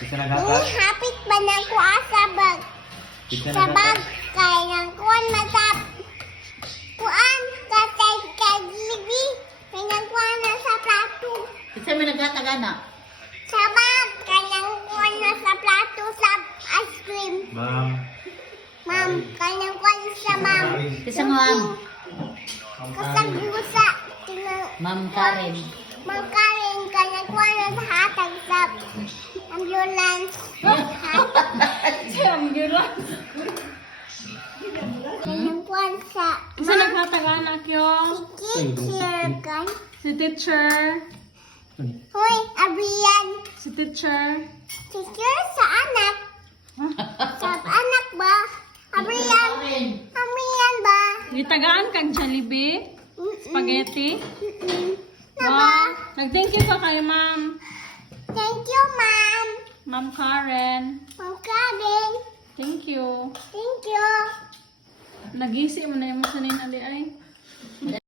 Isa naghatag. Hapit ba na ko sa bag? Isa Sa bag naghatag. kay nang kuan masap. Kuan katay kagilibi. Kay nang kuan na sa plato. Isa may naghatagana. Sa bag kay nang kuan na sa plato sa ice cream. Ma'am. Ma'am, kay nang kuan sa ma'am. Isa ma'am. Kasagusa. Tingnan. Ma'am Karen. Ma'am Karen, kay nang kuan na sa hatag sa ambulance. Ambulance. Kay nang kuan sa Isa naghatag-anak yung teacher kan. si teacher. Hoy, Abrian. Si teacher. Teacher sa anak. Sa anak ba? Abrian. Abrian ba? Gitagaan kang Jollibee. Spaghetti. Na ba? Wow. Nag-thank you ka kay ma'am. Thank you, ma'am. Ma'am Karen. Ma'am Karen. Thank you. Thank you. Nagisi mo na yung masanin ali ay.